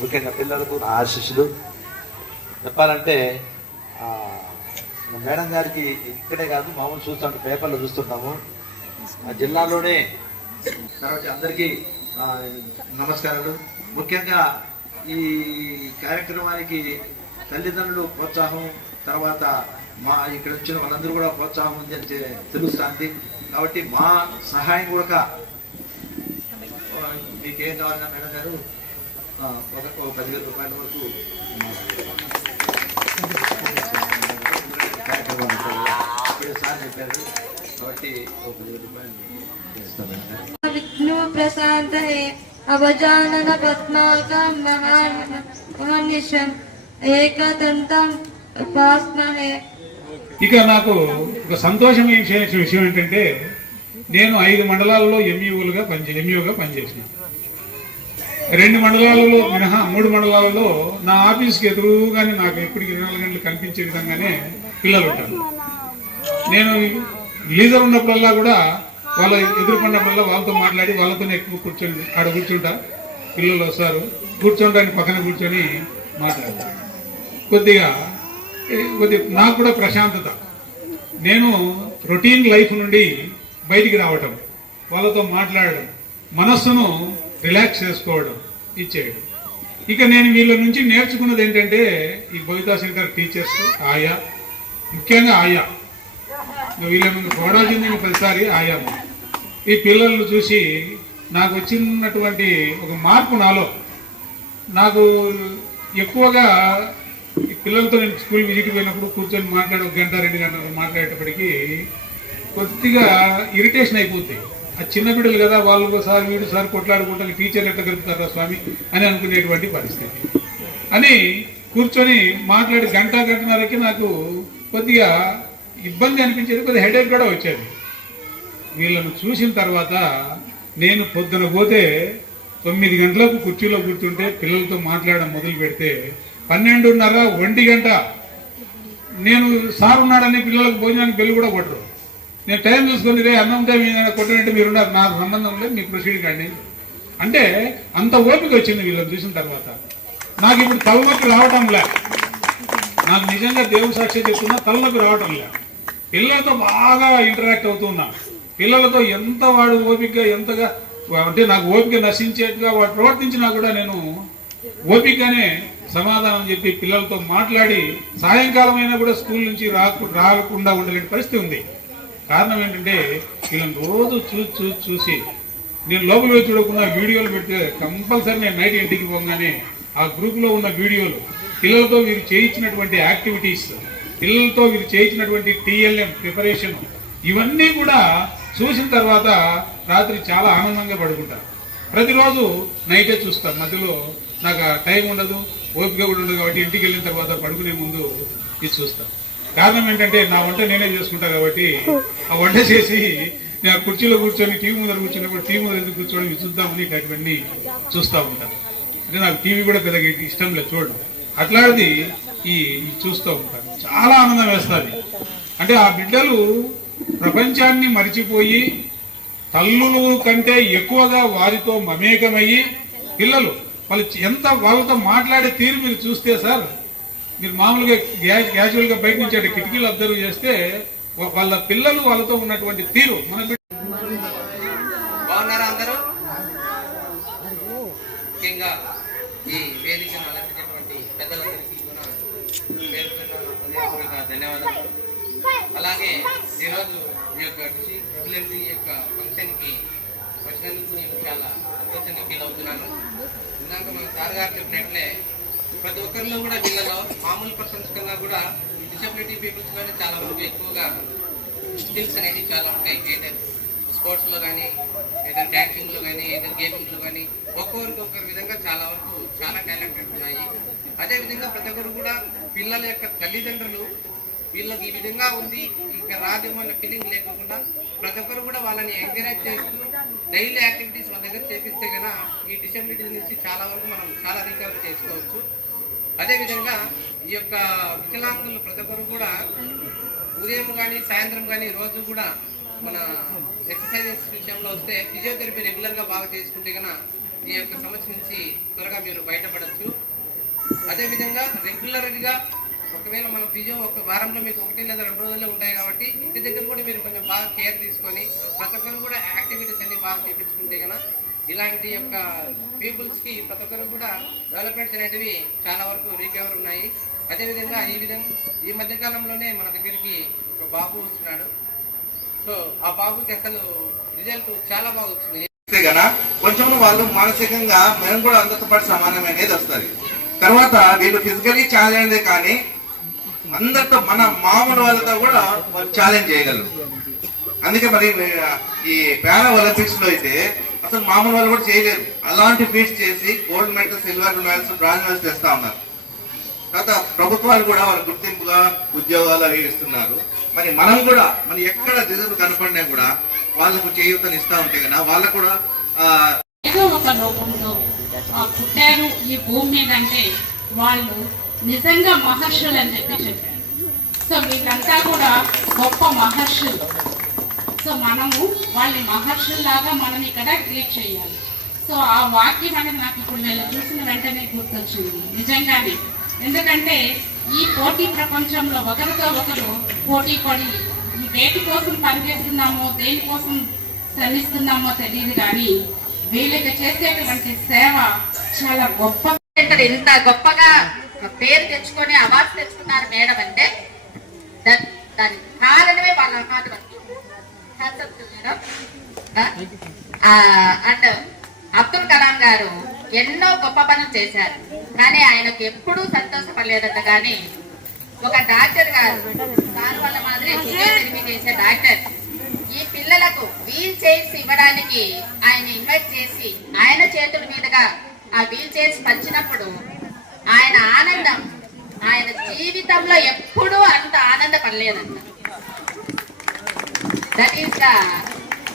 ముఖ్యంగా పిల్లలకు నా ఆశీస్సులు. చెప్పాలంటే మేడం గారికి ఇక్కడే కాదు మామూలు చూస్తాం పేపర్లో చూస్తుంటాము. ఆ జిల్లాలోనే తర్వాత అందరికీ నమస్కారాలు. ముఖ్యంగా ఈ కార్యక్రమానికి తల్లిదండ్రులు ప్రోత్సాహం తర్వాత మా ఇక్కడ వచ్చిన వాళ్ళందరూ కూడా ప్రోత్సాహం ఉంది అని తెలుస్తుంది. కాబట్టి మా సహాయం కూడా కేఎన్ రావు మేడం గారు ఒక పదివేల రూపాయల వరకు విష్ణు ప్రశాంత అవజానన పద్మాకం మహానిషం ఏకదంతం ఉపాస్మహే. ఇక నాకు ఒక సంతోషం సంతోషమైన విషయం ఏంటంటే నేను ఐదు మండలాల్లో ఎంఈఓలుగా పనిచే ఎంఈఓగా పనిచేసినాను రెండు మండలాలలో మినహా మూడు మండలాలలో నా ఆఫీస్కి ఎదురుగానే నాకు ఎప్పటికి ఇరవై నాలుగు గంటలు కనిపించే విధంగానే పిల్లలు ఉంటారు. నేను లీజర్ ఉన్నప్పుడల్లా కూడా వాళ్ళ ఎదుర్కొన్నప్పుడల్లా వాళ్ళతో మాట్లాడి వాళ్ళతోనే ఎక్కువ కూర్చొని ఆడ కూర్చుంటా. పిల్లలు వస్తారు. కూర్చోడానికి పక్కన కూర్చొని మాట్లాడతారు కొద్దిగా కొద్దిగా కొద్ది నాకు కూడా ప్రశాంతత. నేను రొటీన్ లైఫ్ నుండి బయటికి రావటం వాళ్ళతో మాట్లాడడం మనస్సును రిలాక్స్ చేసుకోవడం ఇచ్చేయడం. ఇక నేను వీళ్ళ నుంచి నేర్చుకున్నది ఏంటంటే ఈ భవితా సెంటర్ టీచర్స్ ఆయా ముఖ్యంగా ఆయా. వీళ్ళ ముందు చూడాల్సింది ప్రతిసారి ఆయా. ఈ పిల్లలను చూసి నాకు వచ్చినటువంటి ఒక మార్పు నాలో. నాకు ఎక్కువగా ఈ పిల్లలతో నేను స్కూల్ విజిట్ పోయినప్పుడు కూర్చొని మాట్లాడే ఒక గంట రెండు గంటలు మాట్లాడేటప్పటికి కొద్దిగా ఇరిటేషన్ అయిపోతాయి ఆ చిన్న బిడ్డలు కదా వాళ్ళు సార్ వీడు సార్ కొట్లాడుకుంటారు టీచర్లు ఎట్లా గలుపుతారా స్వామి అని అనుకునేటువంటి పరిస్థితి. అని కూర్చొని మాట్లాడి గంట గంటన్నరకి నాకు కొద్దిగా ఇబ్బంది అనిపించేది కొద్దిగా హెడేక్ కూడా వచ్చేది. వీళ్ళను చూసిన తర్వాత నేను పొద్దున పోతే తొమ్మిది గంటలకు కుర్చీలో కూర్చుంటే పిల్లలతో మాట్లాడడం మొదలు పెడితే పన్నెండున్నర ఒంటి గంట. నేను సార్ ఉన్నాడని పిల్లలకు భోజనానికి పెళ్ళి కూడా కొట్టరు. నేను టైం చూసుకొని రే అన్నం టైం కొట్టినట్టు మీరు నాకు సంబంధం లేదు మీ ప్రొసీడ్ కండి. అంటే అంత ఓపిక వచ్చింది వీళ్ళని చూసిన తర్వాత. నాకు ఇప్పుడు తలనొప్పి రావటం లే. నాకు నిజంగా దేవుడు సాక్షి చెప్తున్నా తలనొప్పి రావటం లే. పిల్లలతో బాగా ఇంటరాక్ట్ అవుతున్నా పిల్లలతో ఎంత వాడు ఓపికగా ఎంతగా అంటే నాకు ఓపిక నశించేట్టుగా వాడు ప్రవర్తించినా కూడా నేను ఓపికగానే సమాధానం చెప్పి పిల్లలతో మాట్లాడి సాయంకాలం అయినా కూడా స్కూల్ నుంచి రాకు రాకుండా ఉండలేని పరిస్థితి ఉంది. కారణం ఏంటంటే వీళ్ళని రోజు చూసి చూసి చూసి నేను లోపల చూడకుండా వీడియోలు పెడితే కంపల్సరీ నేను నైట్ ఇంటికి పోగానే ఆ గ్రూప్లో ఉన్న వీడియోలు పిల్లలతో వీరు చేయించినటువంటి యాక్టివిటీస్ పిల్లలతో వీరు చేయించినటువంటి టీఎల్ఎం ప్రిపరేషన్ ఇవన్నీ కూడా చూసిన తర్వాత రాత్రి చాలా ఆనందంగా పడుకుంటారు ప్రతిరోజు నైటే చూస్తాను మధ్యలో నాకు టైం ఉండదు ఓపిక కూడా ఉండదు కాబట్టి ఇంటికి వెళ్ళిన తర్వాత పడుకునే ముందు ఇది చూస్తాను కారణం ఏంటంటే నా వంట నేనే చేసుకుంటా కాబట్టి ఆ వంట చేసి నేను ఆ కుర్చీలో కూర్చొని టీవీ ముందర కూర్చున్నప్పుడు టీవీ ముందర ఎందుకు కూర్చొని చూద్దామని ఇట్లాంటివన్నీ చూస్తూ ఉంటాను అంటే నాకు టీవీ కూడా పెద్దగా ఇష్టం లేదు చూడడం అట్లాంటిది ఈ ఈ చూస్తూ ఉంటాను చాలా ఆనందం వేస్తుంది. అంటే ఆ బిడ్డలు ప్రపంచాన్ని మరిచిపోయి తల్లులు కంటే ఎక్కువగా వారితో మమేకమయ్యి పిల్లలు వాళ్ళు ఎంత వాళ్ళతో మాట్లాడే తీరు మీరు చూస్తే సార్ మీరు మామూలుగా క్యాజువల్గా బయట నుంచి అంటే కిటికీలు అబ్జర్వ్ చేస్తే వాళ్ళ పిల్లలు వాళ్ళతో ఉన్నటువంటి తీరు మన బాగున్నారా అందరూ? ముఖ్యంగా ఈ వేదికను అలంకరించినటువంటి పెద్దలందరికీ కూడా ధన్యవాదాలు. అలాగే ఈరోజు ఈ యొక్క రెగ్యులర్లీ యొక్క ఫంక్షన్కి వచ్చినందుకు నేను చాలా సంతోషంగా ఫీల్ అవుతున్నాను ఇందాక మన సార్ గారు చెప్పినట్లే ప్రతి ఒక్కరిలో కూడా వీళ్ళలో మామూలు పర్సన్స్ కన్నా కూడా డిసబిలిటీ పీపుల్స్లోనే చాలా మంది ఎక్కువగా స్కిల్స్ అనేవి చాలా ఉంటాయి. ఏదైనా స్పోర్ట్స్లో కానీ ఏదైనా డ్యాన్సింగ్లో కానీ ఏదైనా గేమింగ్లో కానీ ఒక్కొక్కరికి ఒక్కొక్క విధంగా చాలా వరకు చాలా టాలెంటెడ్ ఉన్నాయి. అదేవిధంగా ప్రతి ఒక్కరు కూడా పిల్లల యొక్క తల్లిదండ్రులు వీళ్ళకి ఈ విధంగా ఉంది. ఇంకా రాదేమో అన్న ఫీలింగ్ లేకుండా ప్రతి ఒక్కరు కూడా వాళ్ళని ఎంకరేజ్ చేస్తూ డైలీ యాక్టివిటీస్ వాళ్ళ దగ్గర చేపిస్తే కనుక ఈ డిసెబిలిటీస్ నుంచి చాలా వరకు మనం చాలా రికవర్ చేసుకోవచ్చు. అదేవిధంగా ఈ యొక్క వికలాంగులు ప్రతి ఒక్కరు కూడా ఉదయం కానీ సాయంత్రం కానీ రోజు కూడా మన ఎక్సర్సైజెస్ విషయంలో వస్తే ఫిజియోథెరపీ రెగ్యులర్గా బాగా చేసుకుంటే కనుక ఈ యొక్క సమస్య నుంచి త్వరగా మీరు బయటపడచ్చు. అదేవిధంగా రెగ్యులర్గా ఒకవేళ మన ఫిజియో ఒక వారంలో మీకు ఒకటి లేదా రెండు రోజుల్లో ఉంటాయి కాబట్టి ఇంటి దగ్గర కూడా మీరు కొంచెం బాగా కేర్ తీసుకొని ప్రతి ఒక్కరు కూడా యాక్టివిటీస్ అన్ని బాగా చేపించుకుంటే కనుక ఇలాంటి యొక్క పీపుల్స్కి ప్రతి ఒక్కరు కూడా డెవలప్మెంట్స్ అనేటివి చాలా వరకు రీకవర్ ఉన్నాయి. అదేవిధంగా ఈ విధంగా ఈ మధ్య కాలంలోనే మన దగ్గరికి ఒక బాబు వస్తున్నాడు. సో ఆ బాబుకి అసలు రిజల్ట్ చాలా బాగా వచ్చింది. కొంచెం వాళ్ళు మానసికంగా మేము కూడా అందరితో పాటు సమానమే అనేది వస్తుంది. తర్వాత వీళ్ళు ఫిజికలీ ఛాలెంజ్ కానీ అందరితో మన మామూలు వాళ్ళతో కూడా ఛాలెంజ్ చేయగలరు. అందుకే మరి ఈ పారా ఒలింపిక్స్లో అయితే అసలు మామూలు వాళ్ళు కూడా చేయలేరు. అలాంటి ఫీట్స్ చేసి gold medal silver medals bronze medals తెస్తా ఉన్నారు. తర్వాత ప్రభుత్వాలు కూడా వాళ్ళ గుర్తింపుగా ఉద్యోగాలు అవి ఇస్తున్నారు. మరి మనం కూడా మనం ఎక్కడ రిజర్వ్ కనపడినా కూడా వాళ్ళకు చేయూతను ఇస్తా ఉంటే కదా వాళ్ళకు కూడా ఏదో ఒక లోకంలో పుట్టారు ఈ భూమి మీద అంటే వాళ్ళు నిజంగా మహర్షులు అని చెప్పి చెప్పారు. సో వీళ్ళంతా కూడా గొప్ప మహర్షులు. సో మనము వాళ్ళని మహర్షుల్లాగా మనం ఇక్కడ ట్రీట్ చేయాలి. సో ఆ వాక్యం అనేది నాకు ఇప్పుడు నేను చూసిన వెంటనే గుర్తొచ్చింది. నిజంగానే. ఎందుకంటే ఈ పోటీ ప్రపంచంలో ఒకరితో ఒకరు పోటీ పడి వేటి కోసం పనిచేస్తున్నామో దేనికోసం శ్రమిస్తున్నామో తెలియదు కానీ వీళ్ళకి చేసేటువంటి సేవ చాలా గొప్ప ఇంత గొప్పగా పేరు తెచ్చుకొని అవార్డు తెచ్చుకున్నారు మేడం అంటే దా- దాని కారణమే వాళ్ళ hard work Hands up to madam and Abdul Kalam గారు ఎన్నో గొప్ప పనులు చేశారు. కానీ ఆయనకు ఎప్పుడూ సంతోషపడలేదట. కానీ ఒక డాక్టర్ గారు సార్ వాళ్ళ మాదిరి ఫిజియోథెరపీ చేసే డాక్టర్. ఈ పిల్లలకు వీల్ చైర్స్ ఇవ్వడానికి ఆయన ఇన్వైట్ చేసి ఆయన చేతుల మీదుగా ఆ వీల్ చైర్స్ పంచినప్పుడు ఆయన ఆనందం ఆయన జీవితంలో ఎప్పుడూ అంత ఆనందపడలేదంట. దట్ ఈస్ ద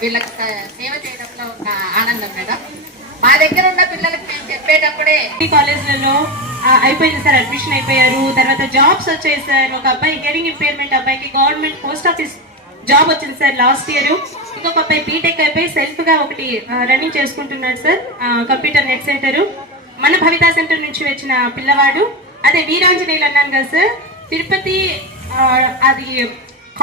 వీళ్ళకి సేవ చేయడంలో ఒక ఆనందం మేడం మా దగ్గర ఉన్న పిల్లలకు మేము చెప్పేటప్పుడే కాలేజ్లలో అయిపోయింది సార్ అడ్మిషన్ అయిపోయారు. తర్వాత జాబ్స్ వచ్చాయి సార్. ఒక అబ్బాయి హియరింగ్ ఇంపేర్మెంట్ అబ్బాయికి గవర్నమెంట్ పోస్ట్ ఆఫీస్ జాబ్ వచ్చింది సార్ లాస్ట్ ఇయర్ ఇంకొక అబ్బాయి బీటెక్ అయిపోయి సెల్ఫ్గా ఒకటి రన్నింగ్ చేసుకుంటున్నాడు సార్ కంప్యూటర్ నెట్ సెంటర్ మన భవితా సెంటర్ నుంచి వచ్చిన పిల్లవాడు. అదే వీరాంజనేయులు అన్నాను కదా సార్. తిరుపతి అది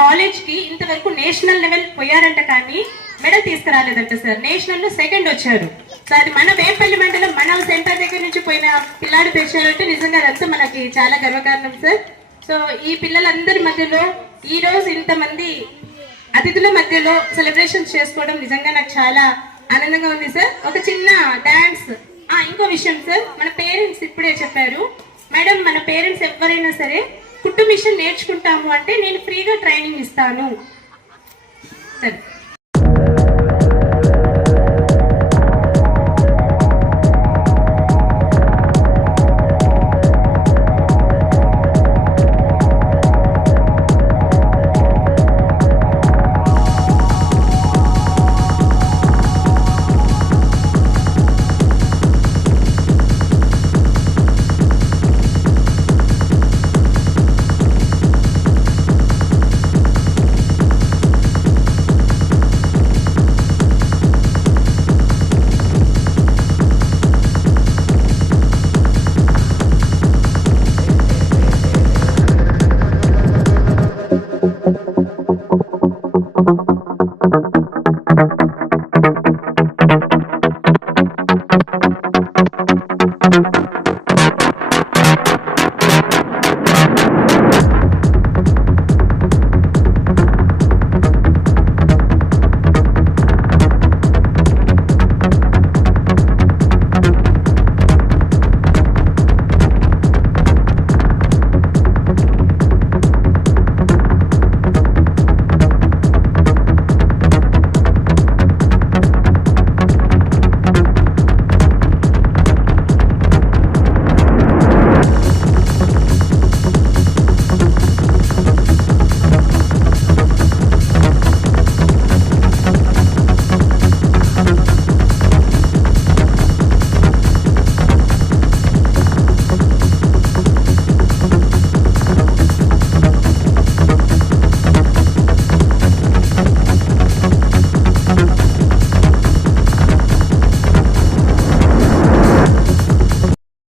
కాలేజ్కి ఇంతవరకు నేషనల్ లెవెల్ పోయారంట కానీ మెడల్ తీసుకురాలేదంట సార్. నేషనల్లో సెకండ్ వచ్చారు. సో అది మన వేపల్లి మండలం మన సెంటర్ దగ్గర నుంచి పోయిన పిల్లాడు తెచ్చారంటే నిజంగా అదంతా మనకి చాలా గర్వకారణం సార్. సో ఈ పిల్లలందరి మధ్యలో ఈ రోజు ఇంతమంది అతిథుల మధ్యలో సెలబ్రేషన్ చేసుకోవడం నిజంగా నాకు చాలా ఆనందంగా ఉంది సార్. ఒక చిన్న డాన్స్. ఇంకో విషయం సార్. మన పేరెంట్స్ ఇప్పుడే చెప్పారు. మేడం మన పేరెంట్స్ ఎవరైనా సరే కుట్టు మిషన్ నేర్చుకుంటాము అంటే నేను ఫ్రీగా ట్రైనింగ్ ఇస్తాను. సరే.